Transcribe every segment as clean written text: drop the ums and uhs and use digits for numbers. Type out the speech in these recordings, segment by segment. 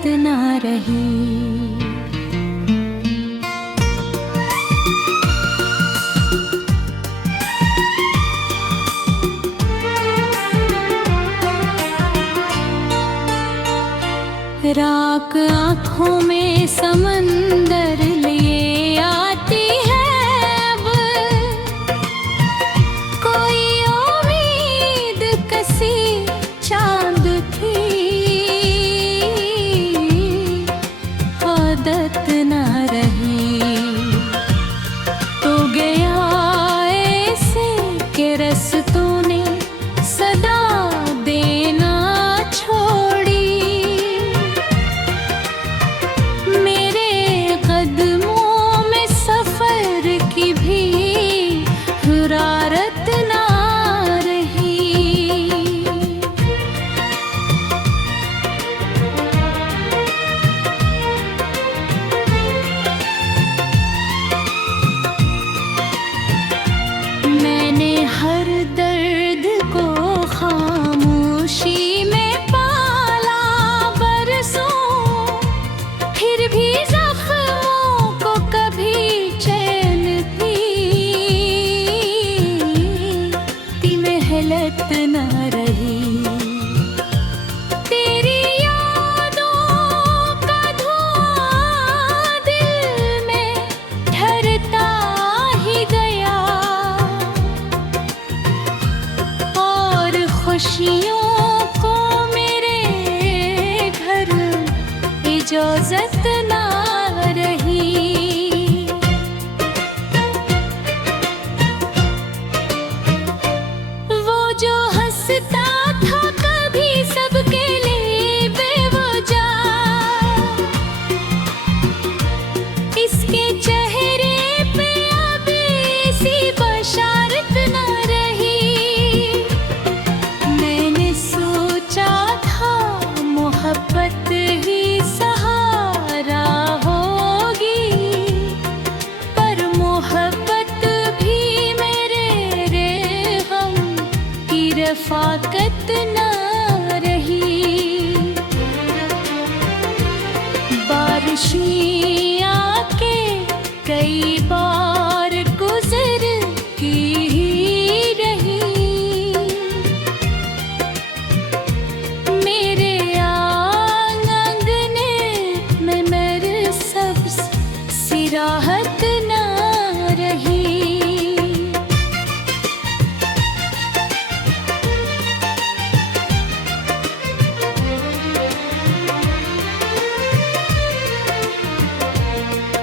हेलत ना रही। राख आँखों में समंदर लिए आती है अब, कोई उम्मीद कसी चांद की आदत ना रही। तो गया ऐसे के रस्तों ने सदा देना छोड़ी। हुरारत ना रही। मैंने हर दर्द को खामोशी में पाला बरसों, फिर भी जख्मों को कभी चैन हेलत ना रही। तेरी यादों का धुआं दिल में ठहरता ही गया, और खुशियों को मेरे घर इजाजत ना रही। जो हंसता था कभी सबके लिए बेवजह, इसके चेहरे पे अब ऐसी बशारत ना रही। मैंने सोचा था मोहब्बत ही सहारा होगी, पर मोहब्बत भी मेरे रफ़ाकत ना रही। बारिशें आके कई बार गुज़र की ही रही, मेरे आंगने में मेरे सब्ज़ सी राहत ना रही।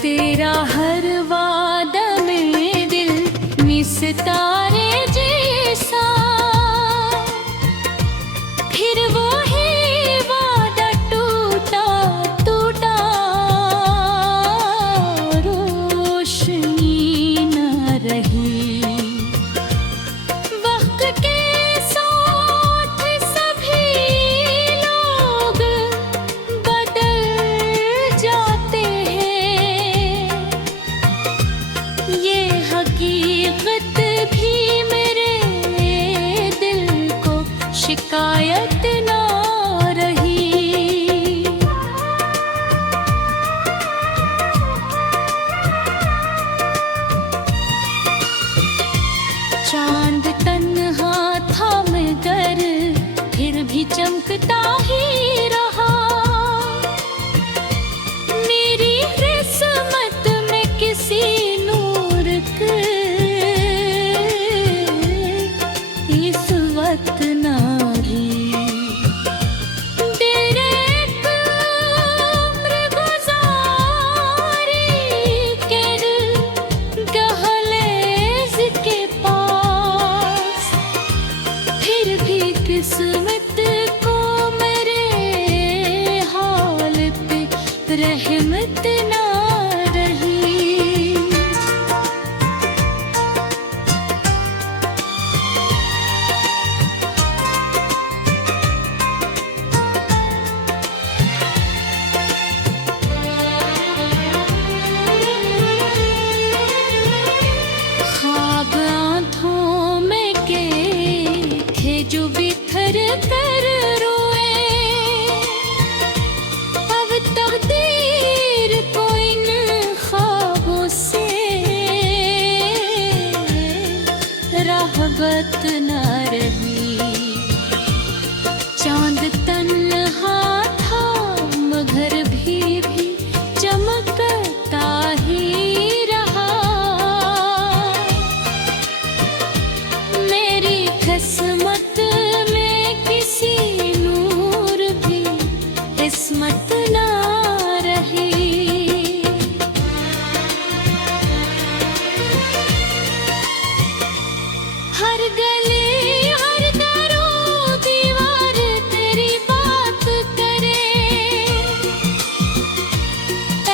तेरा हर वादा में दिल में सितारे जैसा, फिर वो ही वादा टूटा टूटा, रोशनी न रही। वक्त के साथ सभी लोग बदल जाते हैं, ये हकीकत किस्मत ना रही। हर गली हर दरो दीवार तेरी बात करे,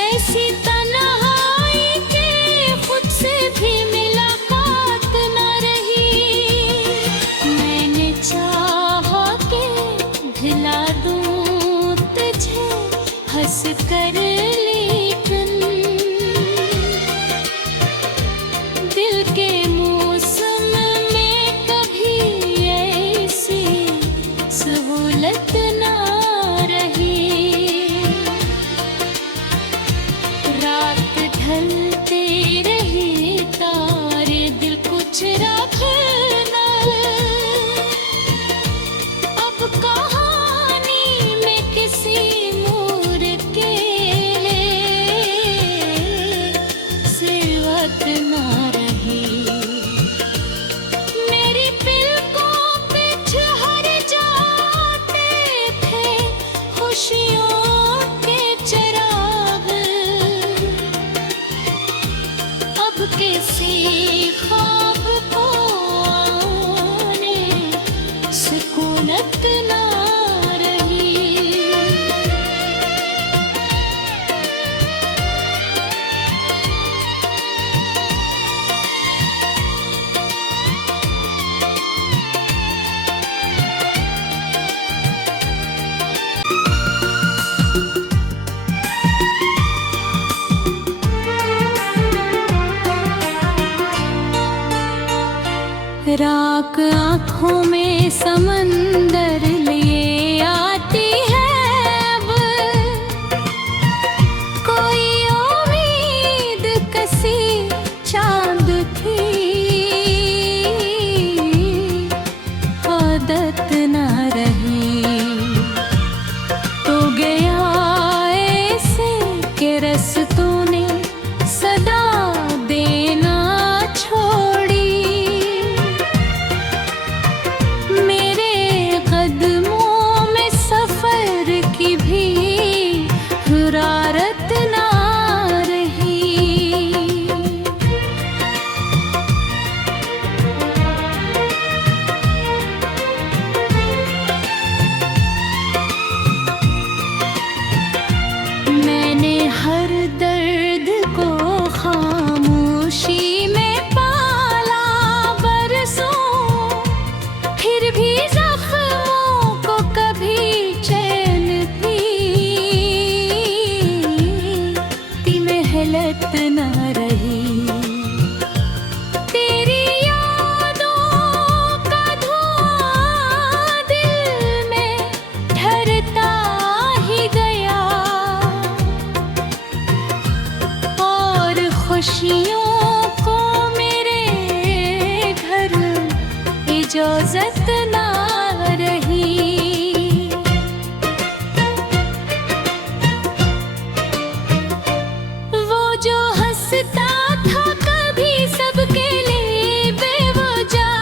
ऐसी तन्हाई के खुद से भी मुलाकात ना रही। मैंने चाहा के दिला दूं तुझे हंस कर, लेकिन दिल के मौसम में कभी ऐसी सहूलत ना रही। रात ढलते रही तारे दिल कुछ रखना, अब कहानी में किसी मोर के सिलवत ना रही। मेरी पलकों पे ठहर जाते थे खुशियों के चिराग, अब किसी ख्वाब को आने सुकूनत ना रही। राख आँखों में समंदर लिए आती है अब, कोई उम्मीद कसी चांद थी आदत ना रही। तो गया ऐसे के रस्तों ने सदा देना छोड़ी, मेरे कदमों में सफर की भी हुरारत ना रही। मैंने हर दर्द को खामोशी में पाला बरसों, फिर भी जख्मों को कभी चैन थी मेहनत ना रही। तेरी यादों का धुआं दिल में ठहरता ही गया, और खुशियों को मेरे घर इजाजत ना रही। वो जो हंसता था कभी सबके लिए बेवजह,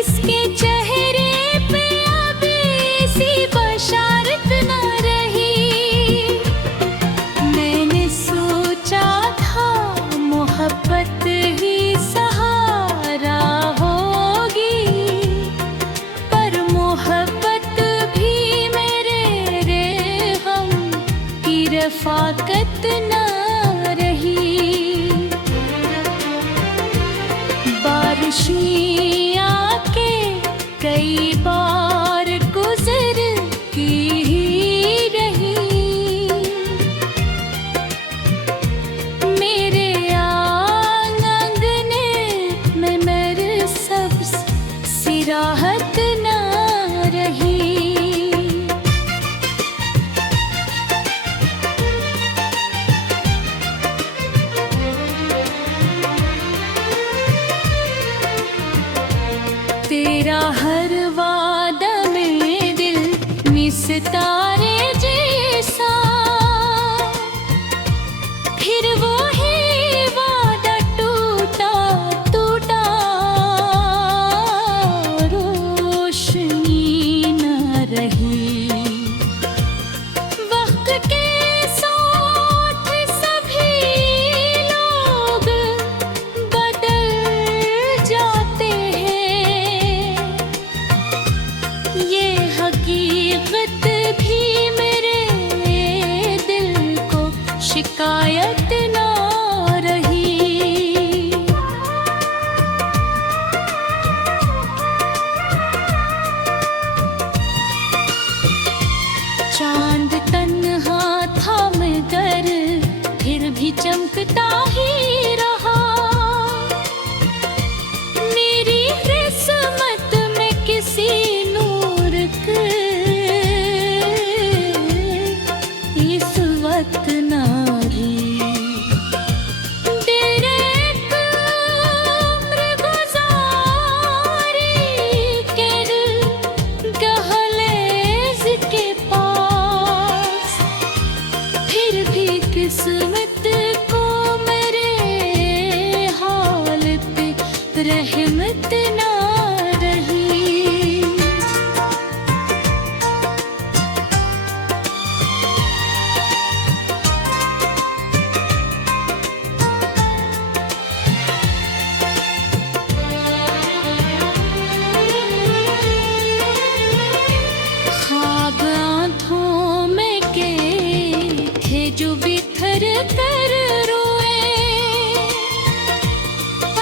इसके चेहरे पे अब ऐसी बशारत ना रही। मैंने सोचा था मोहब्बत ही सहारा होगी, पर मोहब्बत भी मेरे रेहम की रफाकत ना रही। बारिशें आके कई बार गुजर की ही रही, मेरे आंगने में मेरे सब्ज सी राहत ना रही। तेरा हर वादा में दिल में सितारे जैसा, फिर वो ही वादा टूटा टूटा, रोशनी न हकीकत भी मेरे दिल को शिकायत ना रही। चांद तन्हा था मगर फिर भी चमकता ही रहा। मेरी किस्मत में किसी नूर की इस वक्त ना रही। तेरे एक उम्र गुजारी के दहलीज के पास, फिर भी किस्मत को मेरे हाल पे रहमत ना रही। ख्वाब आँखों में के थे जो बिखर कर रोए।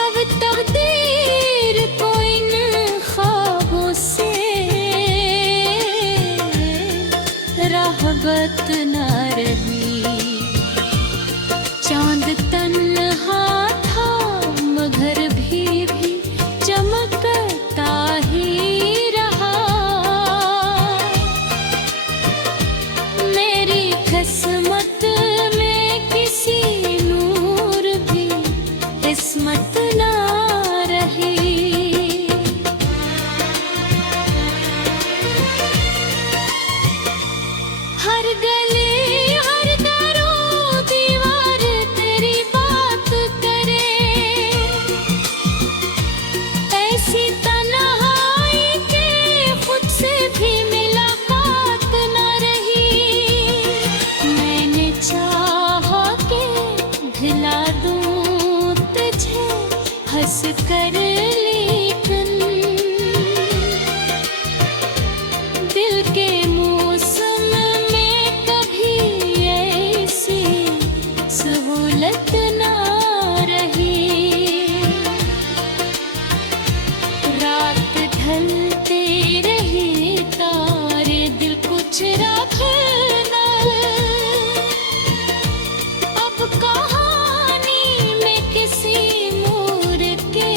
अब तकदीर को इन ख्वाबों से राहबत न रही। चांद तन्हा था मगर भी चमकता ही रहा। मेरी किस्मत में किसी नूर भी किस्मत ना रही। हर गली हर दरो दीवार तेरी बात करे। ऐसी तन्हाई के खुद से भी मुलाकात न रही। मैंने चाहा कि दिला दूं तुझे हंस कर, लेकिन दिल के मौसम में कभी ऐसी सहूलत ना रही। रात ढलते रही तारे दिल कुछ रखना। अब कहानी में किसी मोर के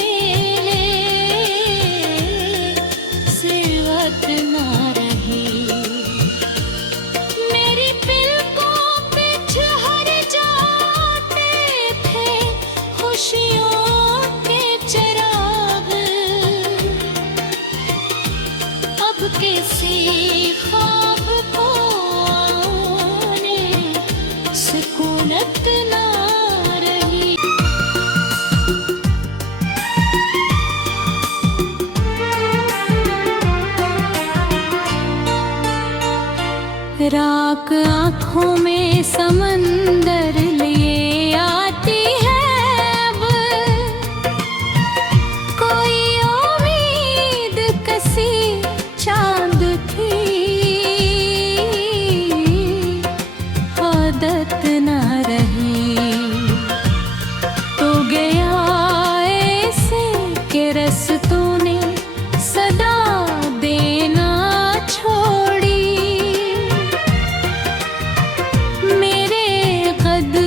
सिवत ना रही। मेरी पलकों पे झर जाते थे खुशियों के चिराग। अब किसी ख्वाब को आने सुकूनत ना रही। राख आँखों में समंदर लिए आती है अब। कोई उम्मीद कसी चांद की आदत न रही। तो गया ऐसे के रस्तों ने सदा देना छोड़ी। मेरे कदम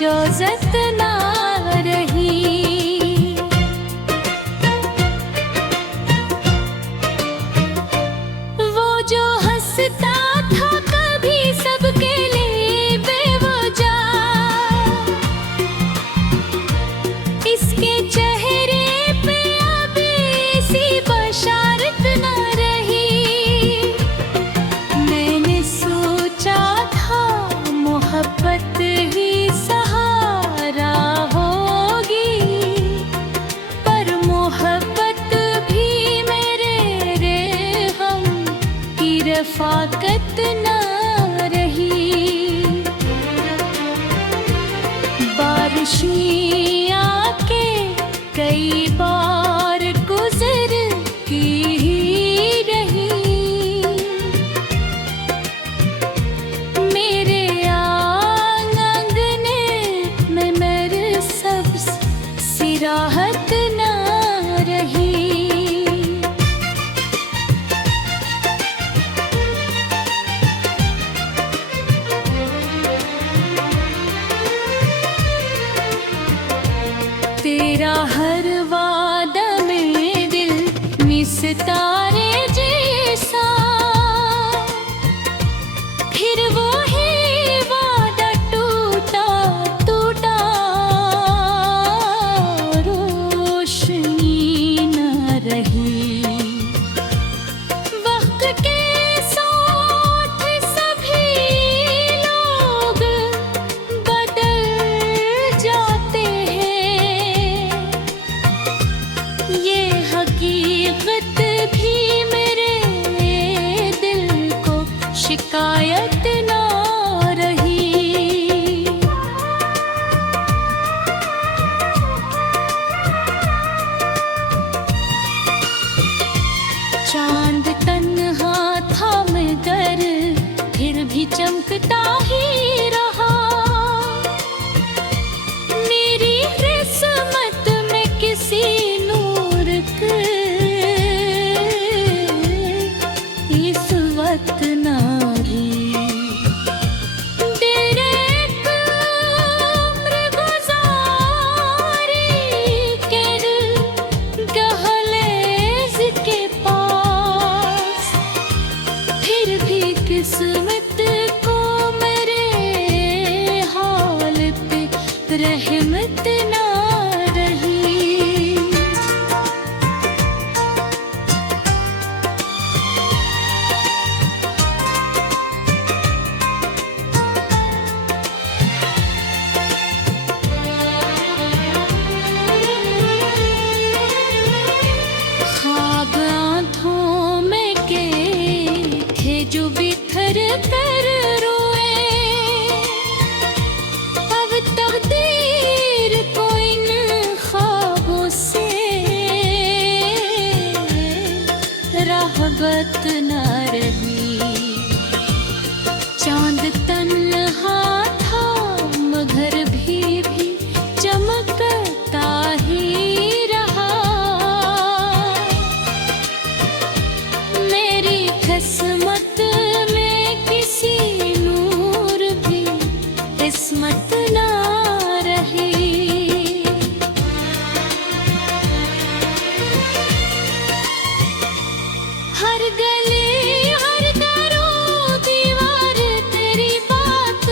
इजाजत ना रही। वो जो हंसता था कभी सबके लिए बेवजह, इसके चेहरे पे अब ऐसी बशारत ना रही। मैंने सोचा था मोहब्बत ही सहारा होगी, पर मोहब्बत भी मेरे रेहम की रफाकत ना रही। बारिशें आके कई बार गुजर की ही रही, मेरे आंगने में मेरे सब्ज सी राहत ना रही। तेरा हर वादा में दिल में सितारे जैसा, फिर वो ही वादा टूटा टूटा, रोशनी न रही। वक्त के साथ सभी लोग बदल जाते हैं, ये हकीकत भी मेरे दिल को शिकायत ना रही। चांद तन्हा था मगर फिर भी चमकता ही रहा, मेरी किस्मत में किसी नूर की इस वक्त ना रही। तेरे एक उम्र गुजारी के दहलीज के पास, फिर भी किस्मत को मेरे हाल पे रहमत ना रही। ख्वाब आँखों में के थे जो बिखर कर रोए, अब तकदीर को इन ख्वाबों से रहबत न रही। चांद तन्हा था मगर भी चमकता ही रहा, मेरी किस्मत में किसी नूर भी किस्मत ना रही। हर गली हर दरो दीवार तेरी बात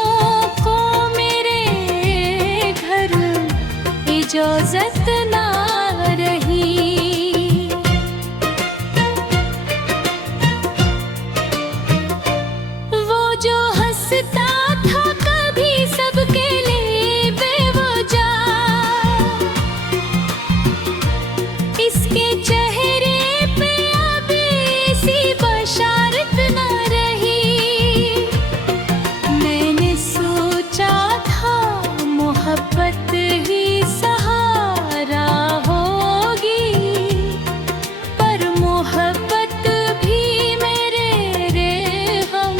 दूसरों को मेरे घर इजाजत ना रही। वो जो हंसता था कभी सबके लिए बेवजह, इसके चेहरे पे अब ऐसी बशारत ना रही। मैंने सोचा था मोहब्बत ही सहारा होगी, पर मोहब्बत भी मेरे रेहम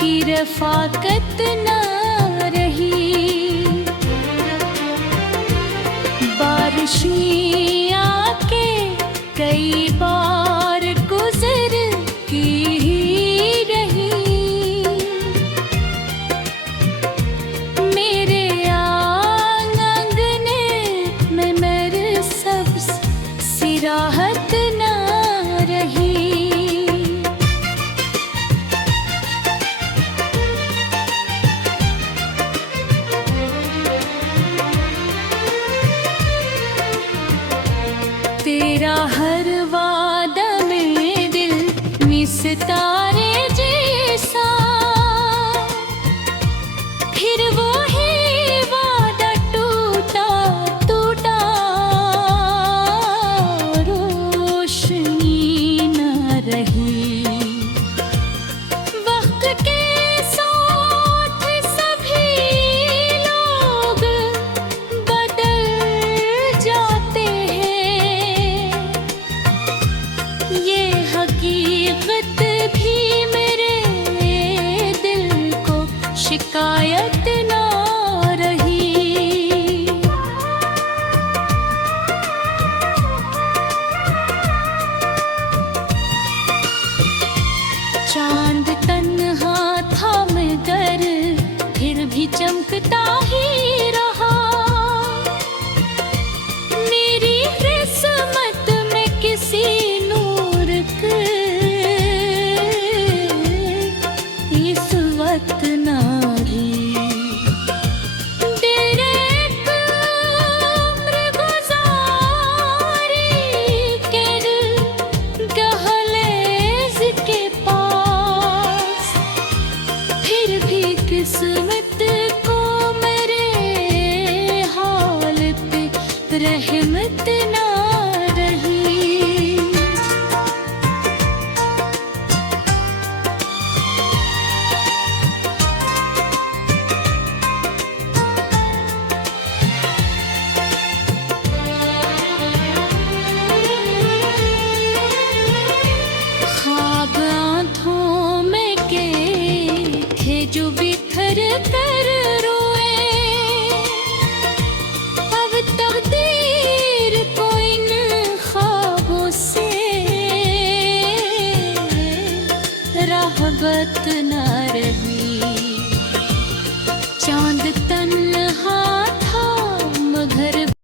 की रफाकत ना रही। बारिशें आके कई बार गुजर की ही रही, मेरे आंगने में मेरे सब्ज सी राहत ना रही। तेरा हर वादा में दिल में सितारे जैसा, फिर वो ही वादा टूटा टूटा, रोशनी न रही। वक्त के साथ सभी लोग बदल जाते हैं, ये हकीकत भी मेरे दिल को शिकायत ना रही। चांद तन्हा था मगर फिर भी चमकता ही रहा, मेरी किस्मत में किसी नूर की इस वक्त ना रही। तेरे एक उम्र गुजारी के दहलीज के पास, फिर भी किस्मत को मेरे हाल पे रहमत ना रही। ख्वाब आँखों में के थे जो बिखर कर रोए, अब तकदीर को इन ख्वाबों से रहबत न